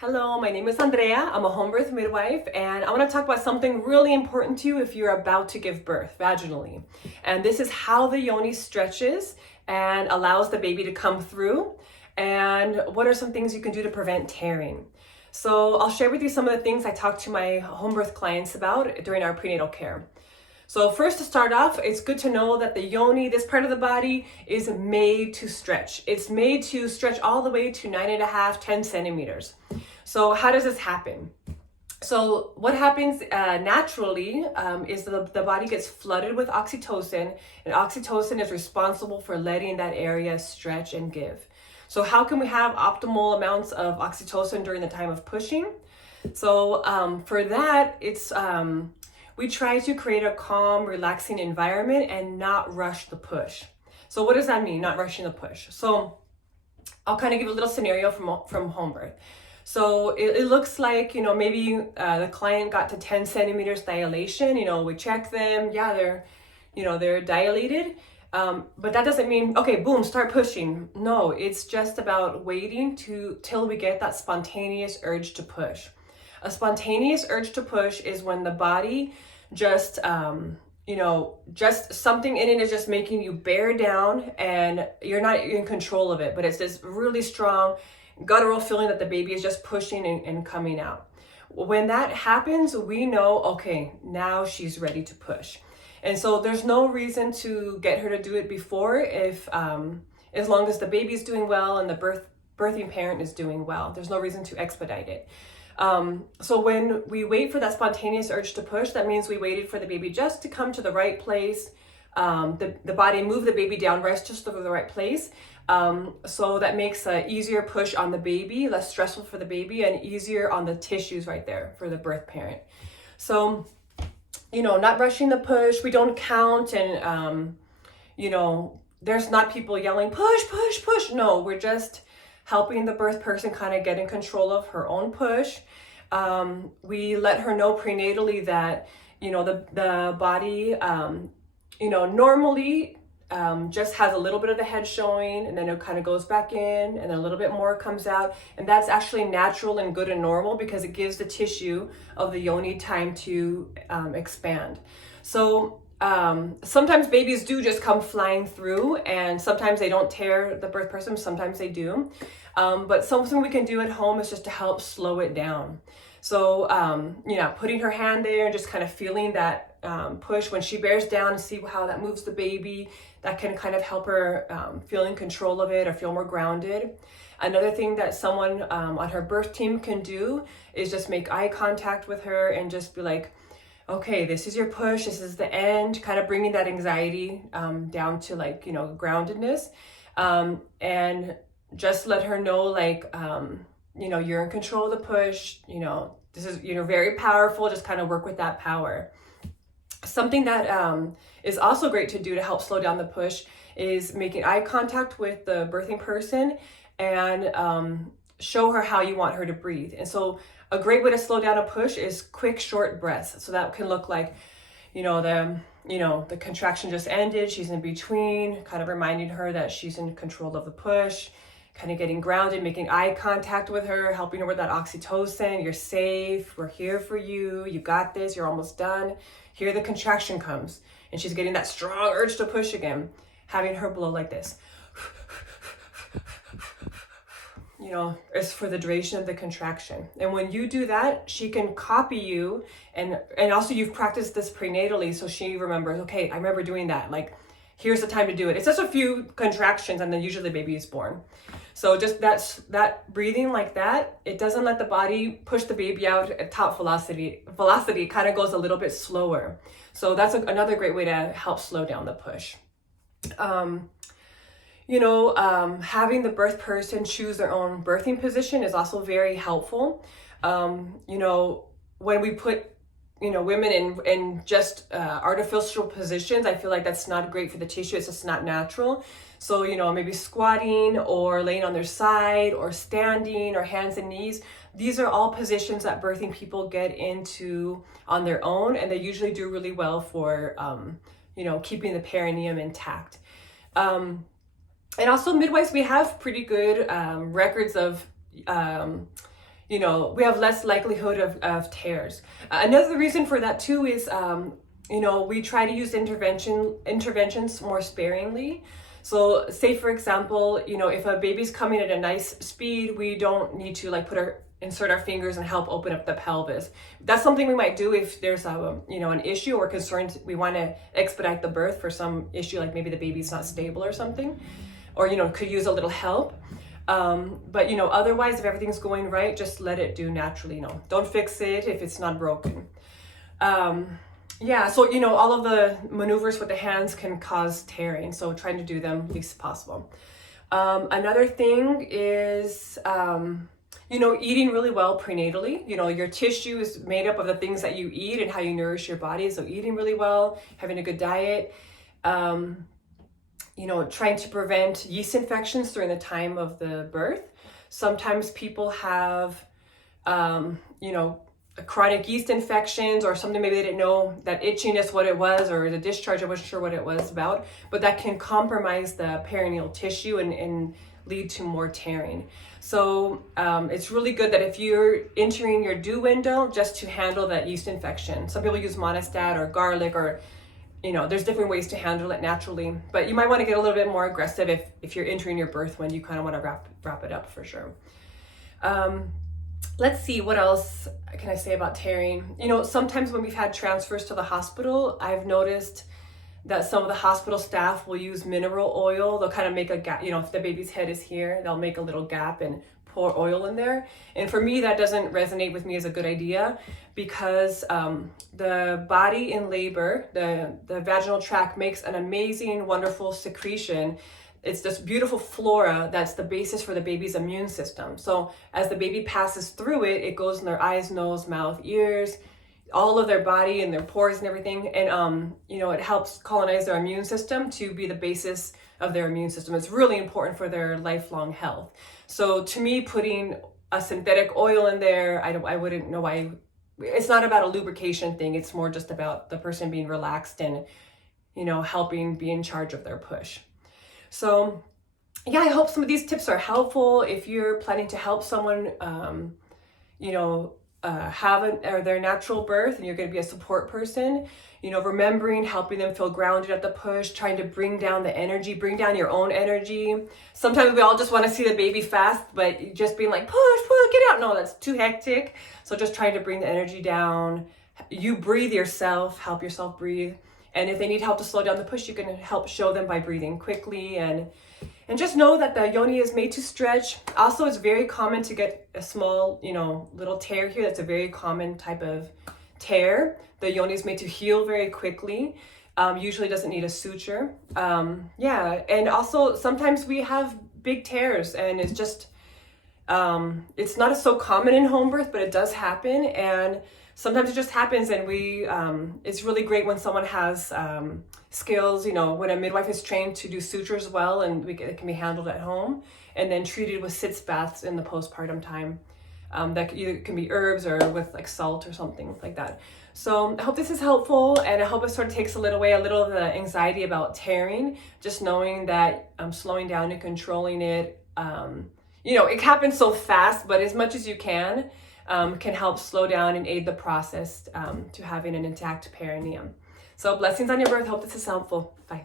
Hello, my name is Andrea. I'm a home birth midwife, and I want to talk about something really important to you if you're about to give birth vaginally. And this is how the yoni stretches and allows the baby to come through, and what are some things you can do to prevent tearing. So I'll share with you some of the things I talk to my home birth clients about during our prenatal care. So first, to start off, it's good to know that the yoni, this part of the body, is made to stretch. It's made to stretch all the way to 9.5, 10 centimeters. So how does this happen? So what happens naturally is the body gets flooded with oxytocin, and oxytocin is responsible for letting that area stretch and give. So how can we have optimal amounts of oxytocin during the time of pushing? So for that, we try to create a calm, relaxing environment and not rush the push. So what does that mean, not rushing the push? So I'll kind of give a little scenario from home birth. So it looks like, maybe the client got to 10 centimeters dilation. We check them. Yeah, they're dilated. But that doesn't mean, okay, boom, start pushing. No, it's just about waiting till we get that spontaneous urge to push. A spontaneous urge to push is when the body just something in it is just making you bear down and you're not in control of it, but it's this really strong guttural feeling that the baby is just pushing and coming out. When that happens, we know, okay, now she's ready to push. And so there's no reason to get her to do it before if as long as the baby's doing well and the birthing parent is doing well. There's no reason to expedite it. So when we wait for that spontaneous urge to push, that means we waited for the baby just to come to the right place. The body move the baby down just to the right place. So that makes an easier push on the baby, less stressful for the baby, and easier on the tissues right there for the birth parent. So, not rushing the push. We don't count and, there's not people yelling, push, push, push. No, we're just helping the birth person kind of get in control of her own push. We let her know prenatally that, the body, normally just has a little bit of the head showing, and then it kind of goes back in, and then a little bit more comes out. And that's actually natural and good and normal because it gives the tissue of the yoni time to expand. So sometimes babies do just come flying through, and sometimes they don't tear the birth person, sometimes they do. But something we can do at home is just to help slow it down. So, putting her hand there and just kind of feeling that push when she bears down and see how that moves the baby, that can kind of help her feel in control of it or feel more grounded. Another thing that someone on her birth team can do is just make eye contact with her and just be like, okay, this is your push, this is the end, kind of bringing that anxiety down to groundedness, and just let her know you're in control of the push, this is, very powerful, just kind of work with that power. Something that is also great to do to help slow down the push is making eye contact with the birthing person and show her how you want her to breathe. And so a great way to slow down a push is quick, short breaths. So that can look like, the contraction just ended, she's in between, kind of reminding her that she's in control of the push, kind of getting grounded, making eye contact with her, helping her with that oxytocin. You're safe, we're here for you, you got this, you're almost done. Here the contraction comes, and she's getting that strong urge to push again, having her blow like this. It's for the duration of the contraction. And when you do that, she can copy you, and also you've practiced this prenatally, so she remembers, okay, I remember doing that, here's the time to do it. It's just a few contractions, and then usually the baby is born. So just that breathing like that, it doesn't let the body push the baby out at top velocity. Velocity kind of goes a little bit slower. So that's another great way to help slow down the push. Having the birth person choose their own birthing position is also very helpful. When we put women in just artificial positions, I feel like that's not great for the tissue. It's just not natural. So, maybe squatting or laying on their side or standing or hands and knees. These are all positions that birthing people get into on their own, and they usually do really well for, keeping the perineum intact. And also midwives, we have pretty good records of you know, we have less likelihood of tears. Another reason for that too is, you know, we try to use interventions more sparingly. So say for example, you know, if a baby's coming at a nice speed, we don't need to like insert our fingers and help open up the pelvis. That's something we might do if there's a, you know, an issue or concerned, we want to expedite the birth for some issue, like maybe the baby's not stable or something, or, you know, could use a little help. But, you know, otherwise, if everything's going right, just let it do naturally, you know, don't fix it if it's not broken. Yeah, so, you know, all of the maneuvers with the hands can cause tearing, so trying to do them least possible. Another thing is, you know, eating really well prenatally. You know, your tissue is made up of the things that you eat and how you nourish your body. So eating really well, having a good diet, you know, trying to prevent yeast infections during the time of the birth. Sometimes people have, you know, chronic yeast infections or something, maybe they didn't know that itchiness what it was, or the discharge, I wasn't sure what it was about, but that can compromise the perineal tissue and lead to more tearing. So it's really good that if you're entering your due window, just to handle that yeast infection. Some people use monostat or garlic, or, you know, there's different ways to handle it naturally, but you might want to get a little bit more aggressive if you're entering your birth when you kind of want to wrap it up for sure. Let's see, what else can I say about tearing? You know, sometimes when we've had transfers to the hospital, I've noticed that some of the hospital staff will use mineral oil. They'll kind of make a gap, you know, if the baby's head is here, they'll make a little gap and pour oil in there. And for me, that doesn't resonate with me as a good idea, because the body in labor, the vaginal tract makes an amazing, wonderful secretion. It's this beautiful flora that's the basis for the baby's immune system. So as the baby passes through it, it goes in their eyes, nose, mouth, ears, all of their body and their pores and everything. And, you know, it helps colonize their immune system to be the basis of their immune system. It's really important for their lifelong health. So to me, putting a synthetic oil in there, I wouldn't know why. It's not about a lubrication thing. It's more just about the person being relaxed and, you know, helping be in charge of their push. So yeah, I hope some of these tips are helpful. If you're planning to help someone, you know, have their natural birth, and you're going to be a support person, you know, remembering helping them feel grounded at the push, trying to bring down the energy, bring down your own energy. Sometimes we all just want to see the baby fast, but just being like, push, get out. No, that's too hectic. So just trying to bring the energy down. You breathe yourself, help yourself breathe. And if they need help to slow down the push, you can help show them by breathing quickly. And just know that the yoni is made to stretch. Also, it's very common to get a small, you know, little tear here. That's a very common type of tear. The yoni is made to heal very quickly. Usually doesn't need a suture. Yeah, and also sometimes we have big tears, and it's just, it's not so common in home birth, but it does happen. And sometimes it just happens, and it's really great when someone has skills, you know, when a midwife is trained to do sutures well, and it can be handled at home and then treated with sitz baths in the postpartum time. That either can be herbs or with like salt or something like that. So I hope this is helpful, and I hope it sort of takes a little of the anxiety about tearing, just knowing that slowing down and controlling it, you know, it happens so fast, but as much as you can help slow down and aid the process to having an intact perineum. So blessings on your birth. Hope this is helpful. Bye.